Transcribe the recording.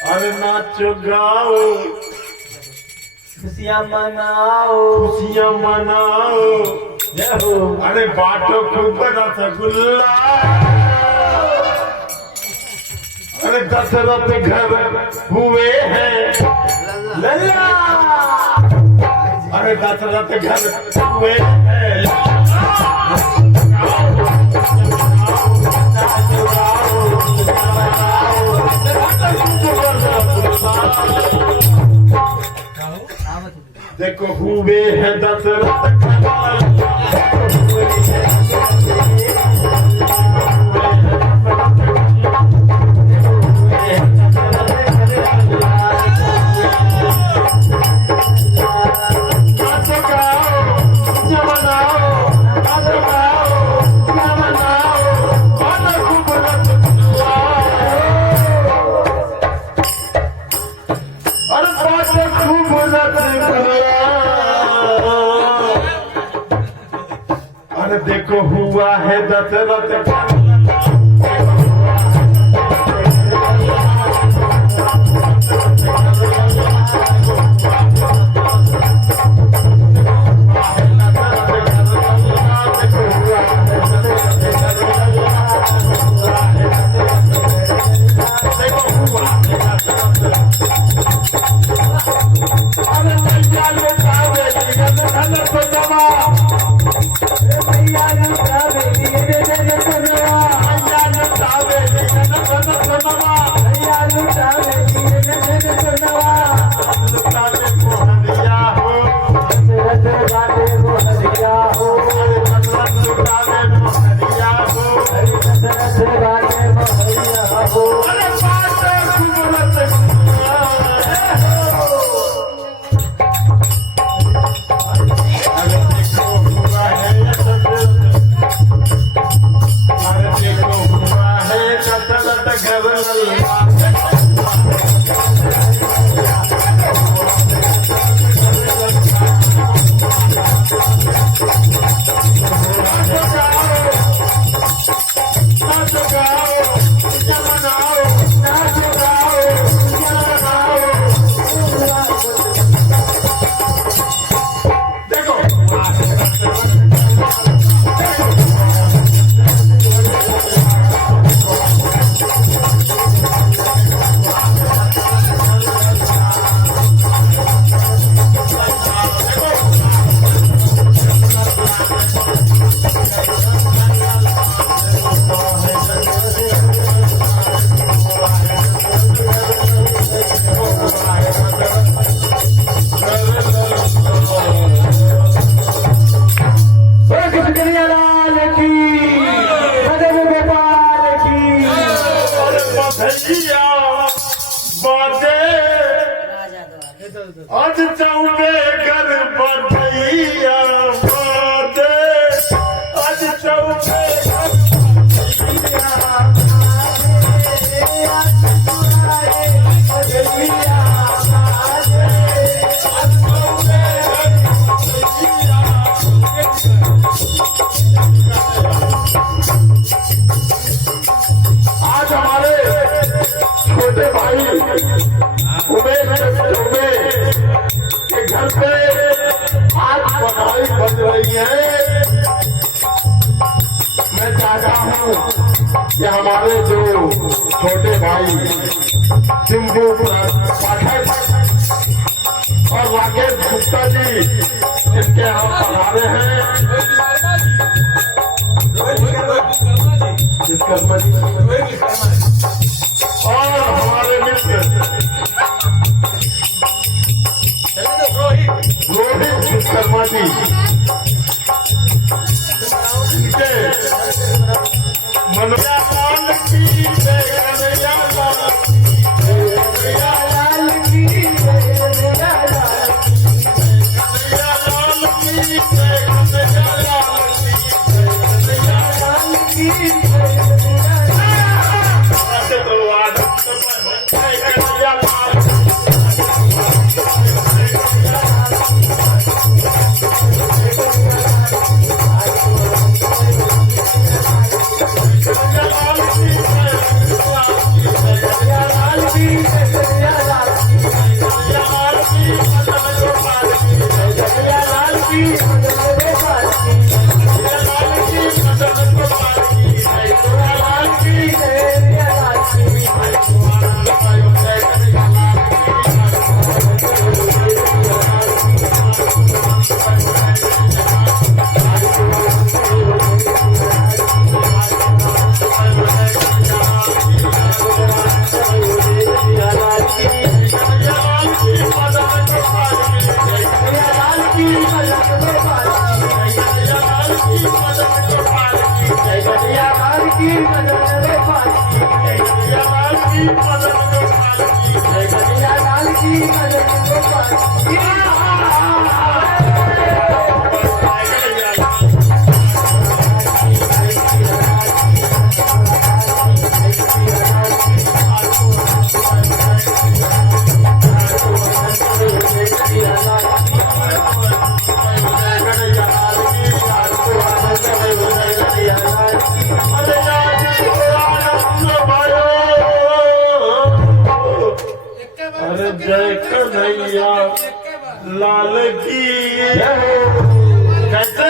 अरे नाचो गाओ, खुशियाँ मनाओ, खुशियाँ मनाओ, जय हो। अरे बाटो खूब रसगुल्ला, अरे दशरथ घर हुए हैं लल्ला, अरे दशरथ घर हुए हैं। देखो हुए हैं दशरथ देखो हुआ है दशरथ आज चौबे घर बधैया बाजे, आज चौबे आज हमारे छोटे भाई उमेश चौबे के घर पे आज बधाई बज रही है। मैं चाहता हूँ कि हमारे जो छोटे भाई सिंधु पाठक और राकेश गुप्ता जी इनके यहाँ पधारे हैं। और हमारे मित्र रोहित विश्वकर्मा जी इनके मनोयान की कन्हैया लाल की जय हो कैसे